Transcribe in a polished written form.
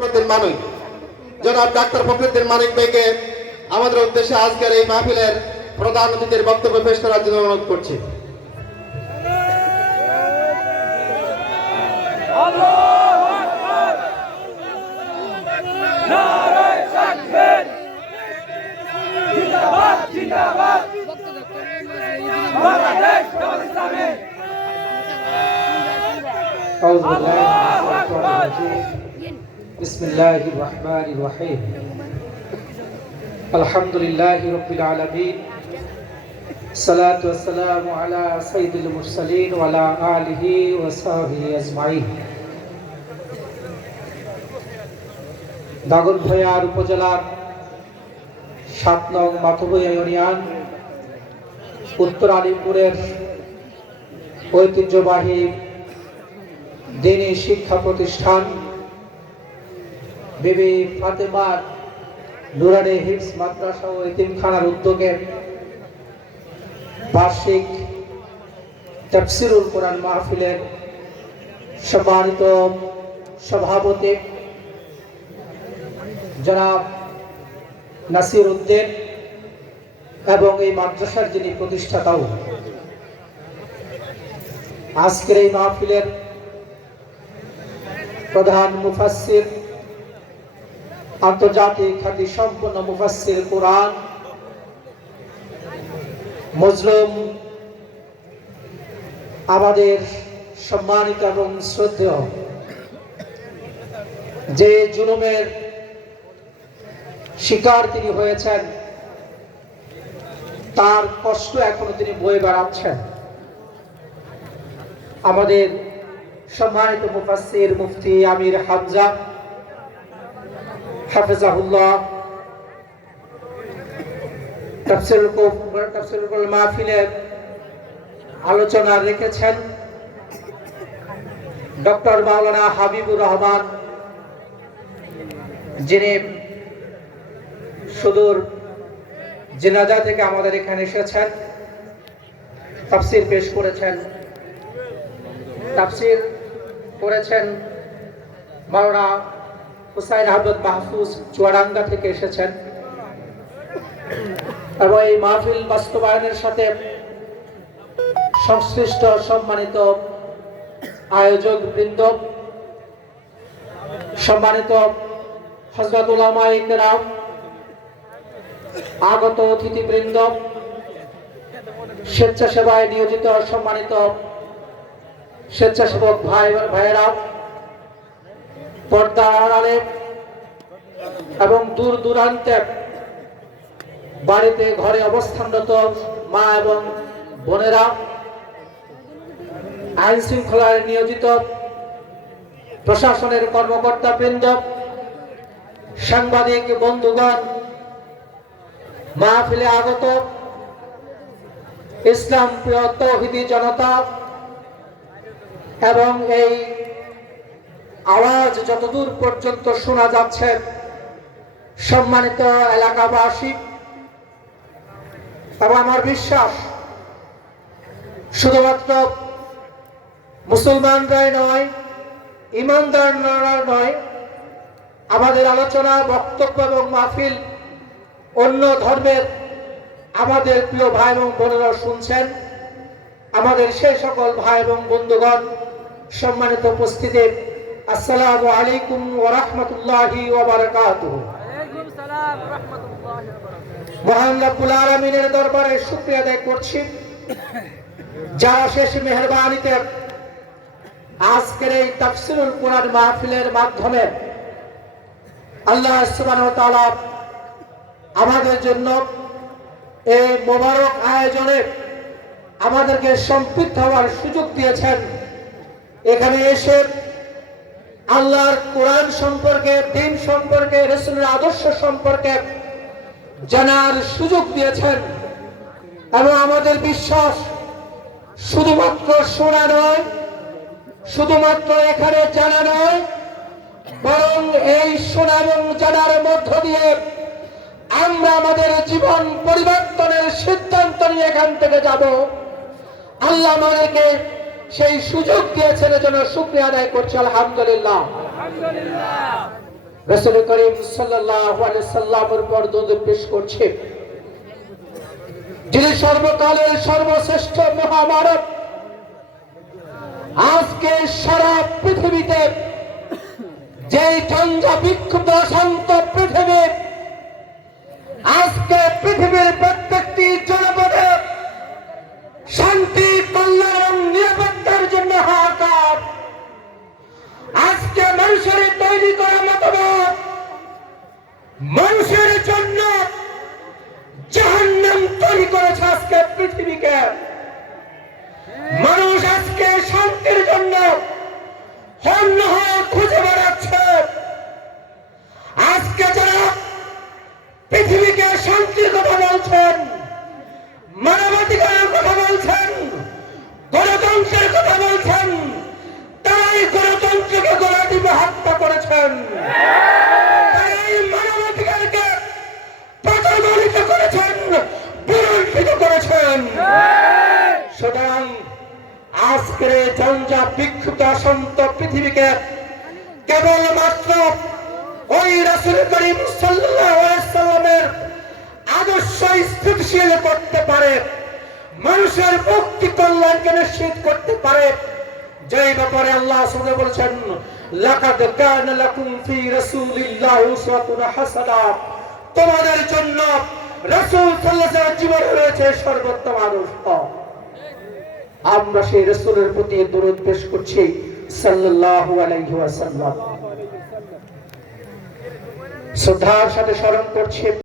ফখরুদ্দিন মানিক, জনাব ডাক্তার ফখরুদ্দিন মানিক ভাইকে আমাদের উদ্দেশ্যে আজকের এই মাহফিলের প্রধান অতিথির বক্তব্য পেশ করার জন্য অনুরোধ করছি। বিসমিল্লাহির রহমানির রহিম। আলহামদুলিল্লাহি রাব্বিল আলামিন, সালাতু ওয়াসসালামু আলা সাইয়্যিদিল মুরসালিন ওয়া আলা আলিহি ওয়া সাহবিহি আজমাইন। দাগনভূঞার উপজেলার ৭ নং মাথুভূঞা ইউনিয়ন উত্তর আলিপুরের ঐতিহ্যবাহী দ্বীনি শিক্ষা প্রতিষ্ঠান বিবি ফাতেমার নুরানি হিফজ মাদ্রাসা ও এতিমখানার উদ্যোগে বার্ষিক তাফসীরুল কোরআন মাহফিলের সম্মানিত সভাপতি জনাব নাসির উদ্দিন এবং এই মাদ্রাসার যিনি প্রতিষ্ঠাতাও, আজকের এই মাহফিলের প্রধান মুফাসসির, আন্তর্জাতিক খ্যাতি সম্পন্ন মুফাসসির কোরআন মজলুম আমাদের সম্মানিত এবং শ্রদ্ধেয়, যে জুলুমের শিকার তিনি হয়েছেন তার কষ্ট এখনো তিনি বয়ে বেড়াচ্ছেন, আমাদের সম্মানিত মুফাসসির মুফতি আমির হামজা হাফিজাহুল্লাহ তাফসীরুল মাহফিলের আলোচনা রেখেছেন ডক্টর মাওলানা হাবিবুর রহমান, যিনি সুদূর জেনাজা থেকে আমাদের এখানে এসেছেন, তাফসীর পেশ করেছেন। তাফসীর করেছেন মাওলানা হুসাইন আহমদ মাহফুজ চুয়াডাঙ্গা থেকে এসেছেন, এবং এই মাহফিল বাস্তবায়নের সাথে সংশ্লিষ্ট সম্মানিত আয়োজক বৃন্দ, সম্মানিত হযরত উলামায়ে কেরাম, আগত অতিথিবৃন্দ, স্বেচ্ছাসেবায় নিয়োজিত সম্মানিত স্বেচ্ছাসেবক ভাইয়েরা, পর্দার আড়ালে এবং দূর দূরান্তে বাড়িতে ঘরে অবস্থানরত মা এবং বোনেরা, আইন শৃঙ্খলায় নিয়োজিত প্রশাসনের কর্মকর্তা বৃন্দ, সাংবাদিক বন্ধুগণ, মাহফিলে আগত ইসলাম প্রিয় তৌহিদি জনতা, এবং এই আওয়াজ যতদূর পর্যন্ত শোনা যাচ্ছে সম্মানিত এলাকাবাসী, এবং আমার বিশ্বাস শুধুমাত্র মুসলমানরাই নয়, ইমানদাররা নয়, আমাদের আলোচনা বক্তব্য এবং মাহফিল অন্য ধর্মের আমাদের প্রিয় ভাই এবং বোনেরা শুনছেন। আমাদের সেই সকল ভাই এবং বন্ধুগণ, সম্মানিত উপস্থিতি, আসসালামু আলাইকুম ওয়া রাহমাতুল্লাহি ওয়া বারাকাতুহু। ওয়ালাইকুম সালাম ওয়া রাহমাতুল্লাহি ওয়া বারাকাতুহু। মহান রব্বুল আলামিনের দরবারে শুকরিয়া আদায় করছি, যারা শেষ মেহেরবানিতে আজকের এই তাফসীরুল কোরআন মাহফিলের মাধ্যমে আল্লাহ সুবহানাহু ওয়া তাআলা আমাদের জন্য এই মোবারক আয়োজনে আমাদেরকে সম্পৃক্ত হওয়ার সুযোগ দিয়েছেন। এখানে এসে আল্লাহর কোরআন সম্পর্কে, দ্বীন সম্পর্কে, রাসূলের আদর্শ সম্পর্কে জানার সুযোগ দিয়েছেন, এবং আমাদের বিশ্বাস শুধুমাত্র শোনা নয়, শুধুমাত্র এখানে জানা নয়, বরং এই শোনা এবং জানার মধ্য দিয়ে আমরা আমাদের জীবন পরিবর্তনের সিদ্ধান্ত নিয়ে এখান থেকে যাব। আল্লাহ আমাদেরকে সেই সুযোগ দিয়েছেন, এজন্য শুকরিয়া আদায় করছি, আলহামদুলিল্লাহ। রাসূল করিম সাল্লাল্লাহু আলাইহি সাল্লামের উপর দরুদ পেশ করছে, যিনি সর্বকালের সর্বশ্রেষ্ঠ মহামানব। আজকে সারা পৃথিবীতে যে ঝঞ্ঝা বিক্ষুব্ধ শান্ত পৃথিবী, আজকে পৃথিবীর প্রত্যেকটি জনপদে শান্তি, কল্যাণ এবং নিরাপত্তার জন্য হাহাকার। আজকে মানুষের তৈরি করা মতবাদ মানুষের জন্য জাহান্নাম তৈরি করেছে আজকে পৃথিবীকে। মানুষ আজকে শান্তির জন্য হন্য হয়ে খুঁজে বেড়াচ্ছে। আজকে যারা পৃথিবীকে শান্তির কথা বলছেন, মানবাধিকারের কথা বলছেন, গণতন্ত্রের কথা বলছেন, তারাই গণতন্ত্রকে গলা টিপে হত্যা করেছেন। তারাই মানবাধিকারকে প্রতারিত করেছেন, বিলম্বিত করেছেন। সুতরাং আজকের এই ঝঞ্ঝা বিক্ষুব্ধ শান্ত পৃথিবীকে কেবলমাত্র ওই রাসূল করিম সাল্লাল্লাহু আলাইহি সাল্লামের আদর্শ স্থিতিশীল করতে পারে, মানুষের মুক্তি কল্যাণকে নিশ্চিত করতে পারে, যেই ব্যাপারে আল্লাহ সুবহানাহু বলেছেন, লাকাদ কানা লাকুম ফি রাসূলিল্লাহি উসওয়াতুন হাসানাহ, তোমাদের জন্য রাসূল সাল্লাল্লাহু আলাইহি জীবনে রয়েছে সর্বোত্তম আদর্শ। আমরা সেই রাসূলের প্রতি দরুদ পেশ করছি সাল্লাল্লাহু আলাইহি ওয়াসাল্লাম। শ্রদ্ধার সাথে স্মরণ করছি